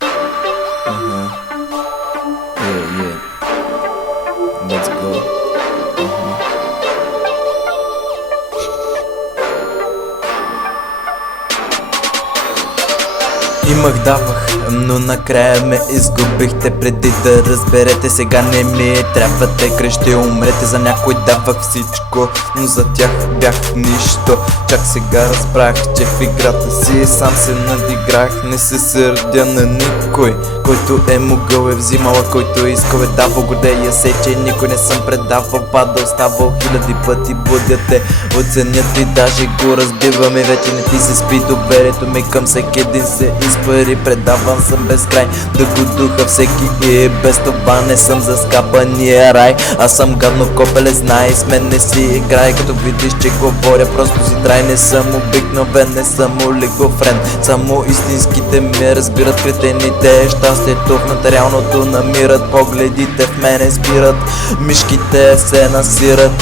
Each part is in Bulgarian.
Yeah, let's go. Имах, давах, но накрая ме изгубихте. Преди да разберете, сега не ми трябвате. Крещи, умрете, за някой давах всичко, но за тях бях нищо. Чак сега разбрах, че в играта си сам се надиграх. Не се сърдя на никой, който е могъл е взимала, който искал е давал. Гордея се, че никой не съм предавал, падал, ставал хиляди пъти. Будяте, оценят и даже го разбивам. И вече не ти се спи доверието ми към всеки един се изпари. Предаван съм без край, да го духа всеки и без това не съм за скапания рай. Аз съм гадно копеле, знай, с мен не си играй. Като видиш, че говоря, просто си трай. Не съм обикновен, не съм олигофрен. Само истинските ме разбират, кретените щастието в материалното намират. Погледите в мене спират, мишките се насират.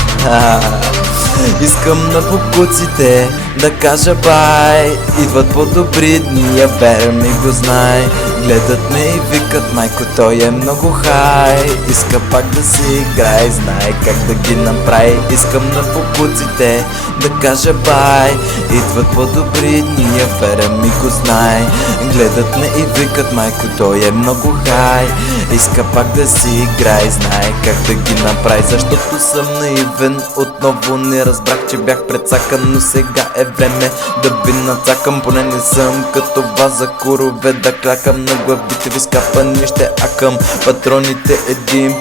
Искам на покуците да кажа бай. Идват по-добри дни, вера ми го знай. Гледат ме и викат, майко, той е много хай. Иска пак да си играй, знае как да ги направи. Искам на покуците да кажа бай. Идват по-добри дни, вера ми го знай. Гледат ме и викат, майко, той е много хай. Иска пак да си играй, знае как да ги направи. Защото съм наивен, отново не разбрах, че бях прецакан. Но сега е време да ви нацакам. Поне не съм като вас за курове да клякам. На главите ви скапани ще акам. Патроните един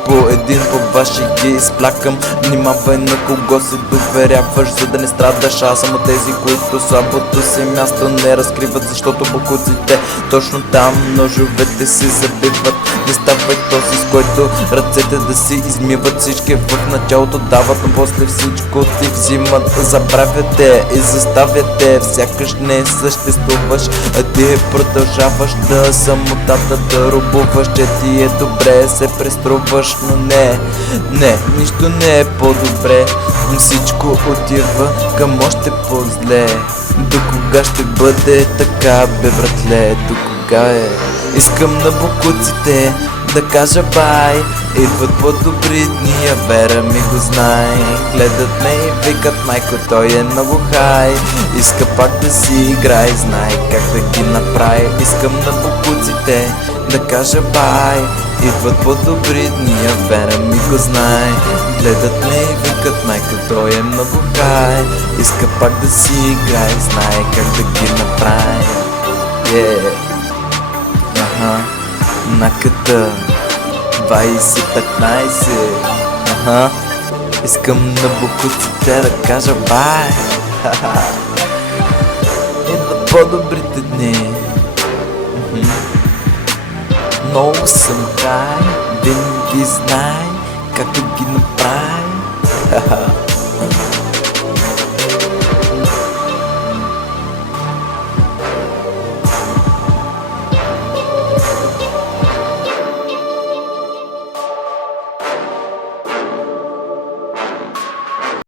по вас ще ги изплякам. Внимавай на кого се доверяваш, за да не страдаш. Аз само тези, които слабото си място не разкриват. Защото бокуците точно там ножовете си забиват. Не ставай този, с който ръцете да си измиват. Всички в началото дават, но после всичко ти взимат. Забравяте и заставяте, сякаш не съществуваш, а ти продължаваш да самотата да рубуваш. Че ти е добре, се преструваш, но не, нищо не е по-добре. Всичко отива към още по-зле. До кога ще бъде така, бе братле, до кога е? Искам на бокуците да кажа бай. Идват по-добри дни, вера ми го знай. Гледат ме и викат, майко, той е много хай. Иска пак да си играй, знае как да ги направи. Искам на бокуците да кажа бай. Идват по-добри дни, вера ми го знай. Гледат ме и викат, майко, той е много хай. Иска пак да си играй, знае как да ги направи. Наката 2015. Искам на бокуците да кажа бай. Идват по-добрите дни. Много съм хай, винаги знай как да ги направи.